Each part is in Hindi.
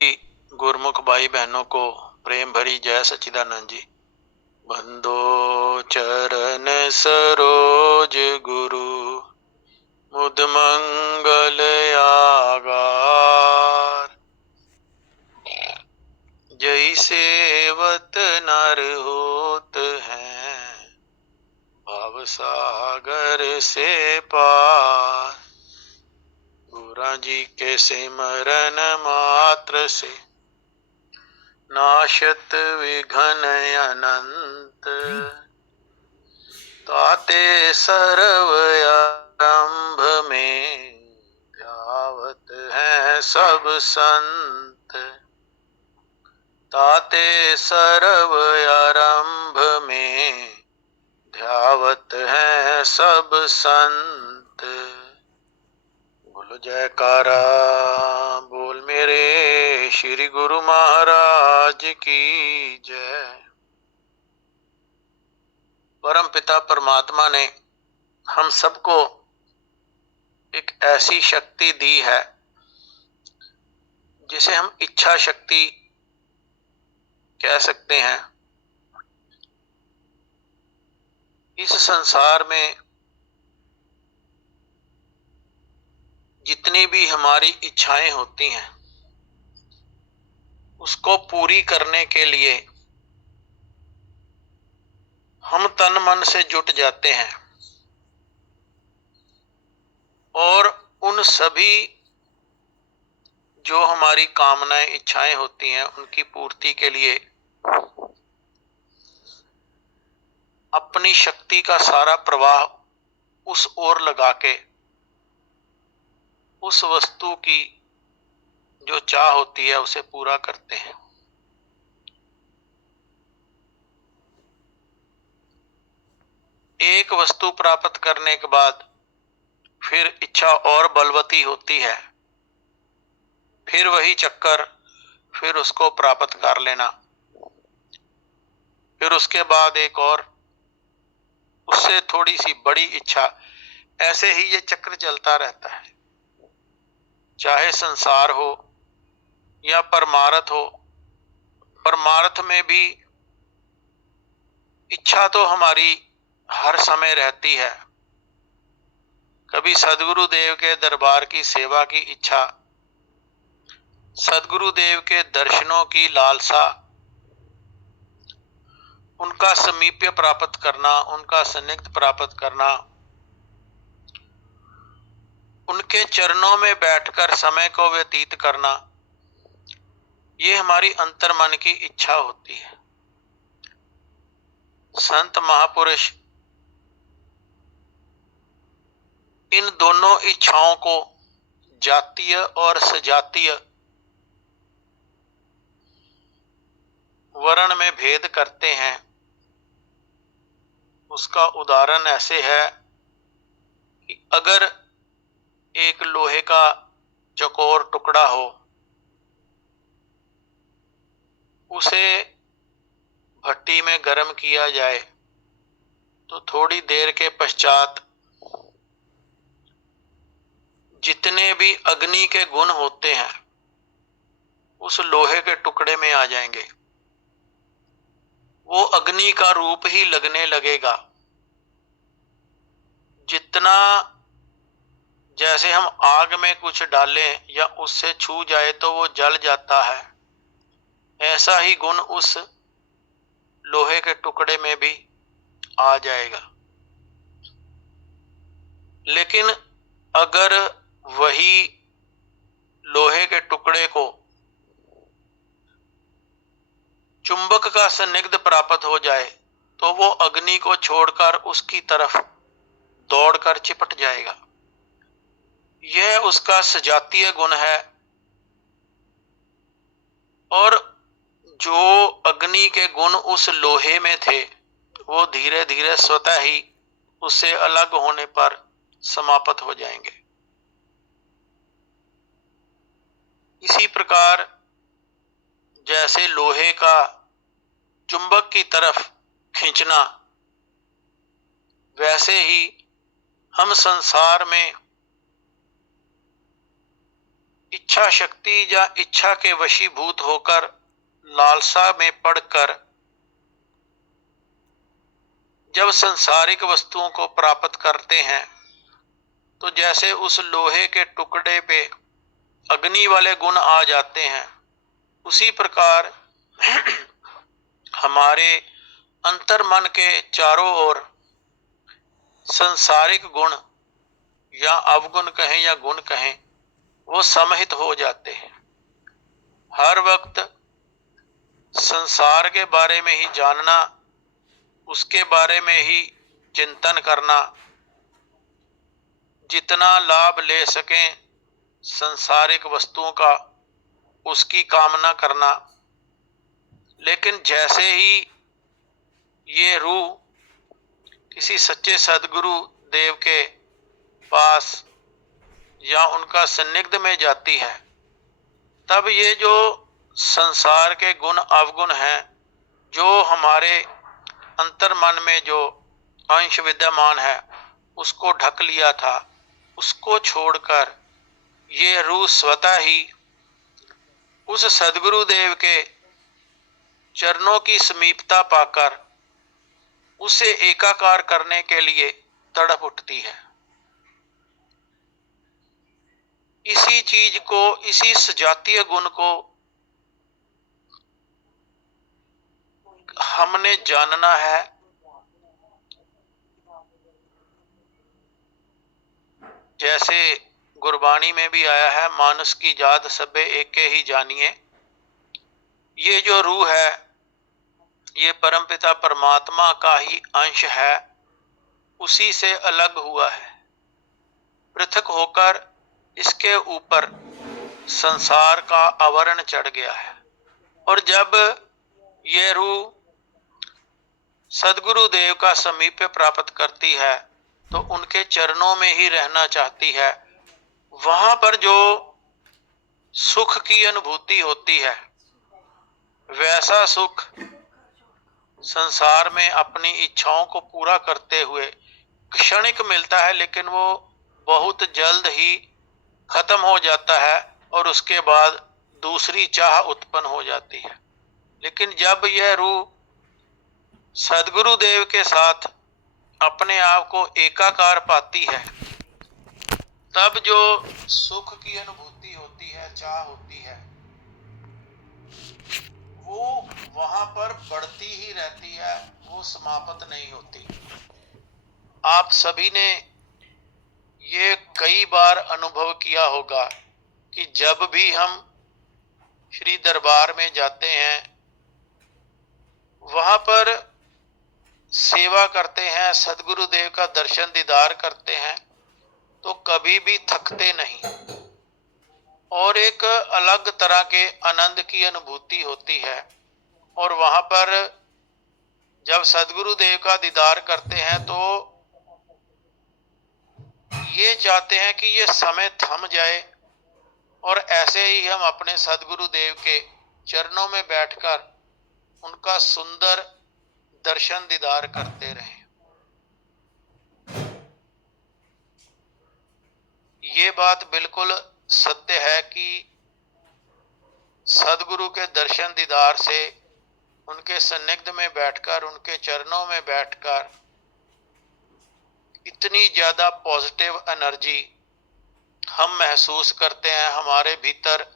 गुरमुख भाई बहनों को प्रेम भरी जय सच्चिदानंद जी। बंदो चरण सरोज गुरु मुद मंगल आगार। जय सेवत नर होत हैं भव सागर से पार। गुरु जी के सिमरन मात्र से नाशत विघ्न अनंत। ताते सर्व आरंभ में ध्यावत है सब संत। ताते सर्व आरंभ में ध्यावत है सब संत। बोलो जयकारा बोल मेरे श्री गुरु महाराज की जय। परम पिता परमात्मा ने हम सबको एक ऐसी शक्ति दी है जिसे हम इच्छा शक्ति कह सकते हैं। इस संसार में जितनी भी हमारी इच्छाएं होती हैं उसको पूरी करने के लिए हम तन मन से जुट जाते हैं और उन सभी जो हमारी कामनाएं इच्छाएं होती हैं उनकी पूर्ति के लिए अपनी शक्ति का सारा प्रवाह उस ओर लगा के उस वस्तु की जो चाह होती है उसे पूरा करते हैं। एक वस्तु प्राप्त करने के बाद फिर इच्छा और बलवती होती है, फिर वही चक्कर, फिर उसको प्राप्त कर लेना, फिर उसके बाद एक और, उससे थोड़ी सी बड़ी इच्छा। ऐसे ही ये चक्र चलता रहता है। चाहे संसार हो या परमार्थ हो, परमार्थ में भी इच्छा तो हमारी हर समय रहती है। कभी सदगुरु देव के दरबार की सेवा की इच्छा, सदगुरु देव के दर्शनों की लालसा, उनका समीप्य प्राप्त करना, उनका सानिध्य प्राप्त करना, उनके चरणों में बैठकर समय को व्यतीत करना, ये हमारी अंतर्मन की इच्छा होती है। संत महापुरुष इन दोनों इच्छाओं को जातीय और सजातीय वर्ण में भेद करते हैं। उसका उदाहरण ऐसे है कि अगर एक लोहे का चौकोर टुकड़ा हो, उसे भट्टी में गर्म किया जाए तो थोड़ी देर के पश्चात जितने भी अग्नि के गुण होते हैं उस लोहे के टुकड़े में आ जाएंगे। वो अग्नि का रूप ही लगने लगेगा। जितना जैसे हम आग में कुछ डालें या उससे छू जाए तो वो जल जाता है, ऐसा ही गुण उस लोहे के टुकड़े में भी आ जाएगा। लेकिन अगर वही लोहे के टुकड़े को चुंबक का सानिध्य प्राप्त हो जाए तो वो अग्नि को छोड़कर उसकी तरफ दौड़कर चिपट जाएगा। यह उसका सजातीय गुण है। और जो अग्नि के गुण उस लोहे में थे वो धीरे धीरे स्वतः ही उससे अलग होने पर समाप्त हो जाएंगे। इसी प्रकार जैसे लोहे का चुंबक की तरफ खींचना, वैसे ही हम संसार में इच्छा शक्ति या इच्छा के वशीभूत होकर लालसा में पड़कर जब सांसारिक वस्तुओं को प्राप्त करते हैं तो जैसे उस लोहे के टुकड़े पे अग्नि वाले गुण आ जाते हैं, उसी प्रकार हमारे अंतर मन के चारों ओर संसारिक गुण या अवगुण कहें या गुण कहें, वो समाहित हो जाते हैं। हर वक्त संसार के बारे में ही जानना, उसके बारे में ही चिंतन करना, जितना लाभ ले सकें संसारिक वस्तुओं का उसकी कामना करना। लेकिन जैसे ही ये रूह किसी सच्चे सदगुरु देव के पास या उनका सन्निग्ध में जाती है, तब ये जो संसार के गुण अवगुण हैं, जो हमारे अंतर मन में जो अंश विद्यमान है उसको ढक लिया था, उसको छोड़कर ये रूह स्वतः ही उस सदगुरु देव के चरणों की समीपता पाकर उसे एकाकार करने के लिए तड़प उठती है। इसी चीज को, इसी सजातीय गुण को हमने जानना है। जैसे गुरबाणी में भी आया है, मानुष की जात सबे एके ही जानिए। ये जो रूह है ये परमपिता परमात्मा का ही अंश है, उसी से अलग हुआ है। पृथक होकर इसके ऊपर संसार का आवरण चढ़ गया है। और जब ये रूह सदगुरु देव का समीप्य प्राप्त करती है तो उनके चरणों में ही रहना चाहती है। वहां पर जो सुख की अनुभूति होती है, वैसा सुख संसार में अपनी इच्छाओं को पूरा करते हुए क्षणिक मिलता है, लेकिन वो बहुत जल्द ही खत्म हो जाता है और उसके बाद दूसरी चाह उत्पन्न हो जाती है। लेकिन जब यह रूह सदगुरु देव के साथ अपने आप को एकाकार पाती है, तब जो सुख की अनुभूति होती है, चाह होती है, वो वहां पर बढ़ती ही रहती है, वो समाप्त नहीं होती। आप सभी ने ये कई बार अनुभव किया होगा कि जब भी हम श्री दरबार में जाते हैं, वहां पर सेवा करते हैं, सदगुरु देव का दर्शन दीदार करते हैं, तो कभी भी थकते नहीं और एक अलग तरह के आनंद की अनुभूति होती है। और वहां पर जब सदगुरु देव का दीदार करते हैं तो ये चाहते हैं कि ये समय थम जाए और ऐसे ही हम अपने सदगुरु देव के चरणों में बैठकर उनका सुंदर दर्शन दीदार करते रहें। ये बात बिल्कुल सत्य है कि सदगुरु के दर्शन दीदार से, उनके सन्निग्ध में बैठकर, उनके चरणों में बैठकर इतनी ज्यादा पॉजिटिव एनर्जी हम महसूस करते हैं। हमारे भीतर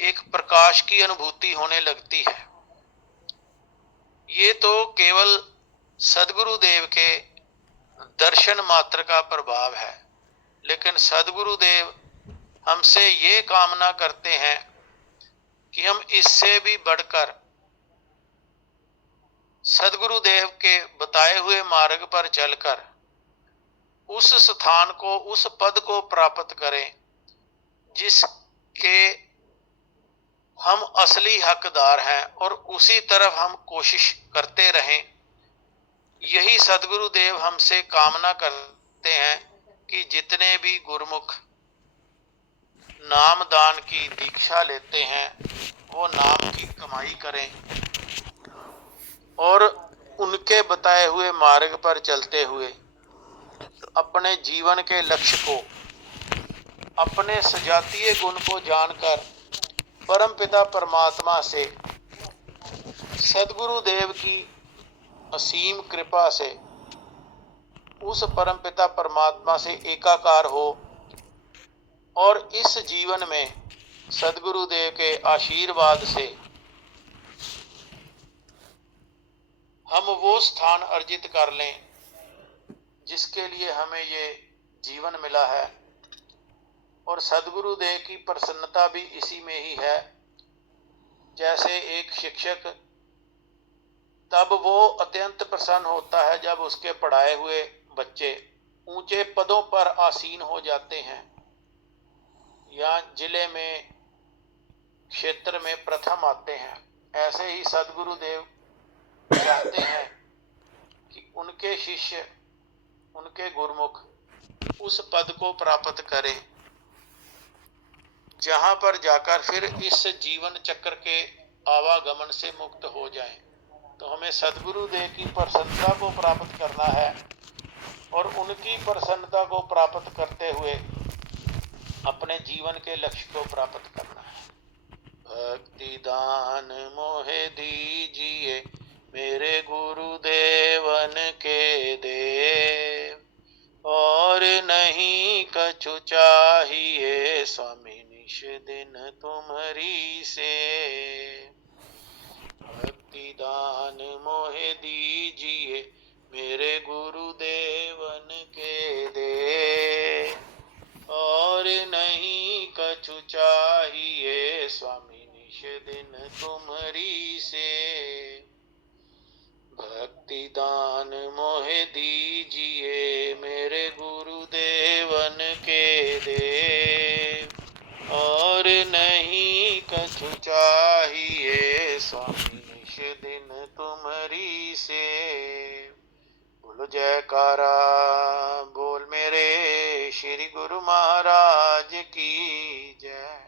एक प्रकाश की अनुभूति होने लगती है। ये तो केवल सदगुरु देव के दर्शन मात्र का प्रभाव है, लेकिन सदगुरु देव हमसे ये कामना करते हैं कि हम इससे भी बढ़कर सदगुरु देव के बताए हुए मार्ग पर चलकर उस स्थान को, उस पद को प्राप्त करें जिसके हम असली हकदार हैं, और उसी तरफ हम कोशिश करते रहें। यही सदगुरु देव हमसे कामना करते हैं कि जितने भी गुरुमुख नाम दान की दीक्षा लेते हैं वो नाम की कमाई करें और उनके बताए हुए मार्ग पर चलते हुए अपने जीवन के लक्ष्य को अपने सजातीय गुण को जानकर परमपिता परमात्मा से, सदगुरु देव की असीम कृपा से उस परमपिता परमात्मा से एकाकार हो और इस जीवन में सदगुरु देव के आशीर्वाद से हम वो स्थान अर्जित कर लें जिसके लिए हमें ये जीवन मिला है। और सदगुरु देव की प्रसन्नता भी इसी में ही है। जैसे एक शिक्षक तब वो अत्यंत प्रसन्न होता है जब उसके पढ़ाए हुए बच्चे ऊंचे पदों पर आसीन हो जाते हैं या जिले में, क्षेत्र में प्रथम आते हैं। ऐसे ही सदगुरु देव चाहते हैं कि उनके शिष्य, उनके गुरुमुख उस पद को प्राप्त करें जहां पर जाकर फिर इस जीवन चक्र के आवागमन से मुक्त हो जाएं। तो हमें सदगुरु देव की प्रसन्नता को प्राप्त करना है और उनकी प्रसन्नता को प्राप्त करते हुए अपने जीवन के लक्ष्य को प्राप्त करना है। भक्ति दान मोहे दीजिए मेरे गुरुदेवन के देव, और नहीं कछु चाहिए स्वामी निश दिन तुम्हारी से। भक्ति दान मोहे दीजिए मेरे गुरुदेवन के दे, और नहीं कछु चाहिए स्वामी निश दिन तुम्हारी से। भक्ति दान मोहे दीजिए मेरे गुरुदेवन के दे, और नहीं कछु चाहिए स्वामी निश दिन तुम्हारी से। बोलो जयकारा बोल मेरे श्री गुरु महाराज की जय।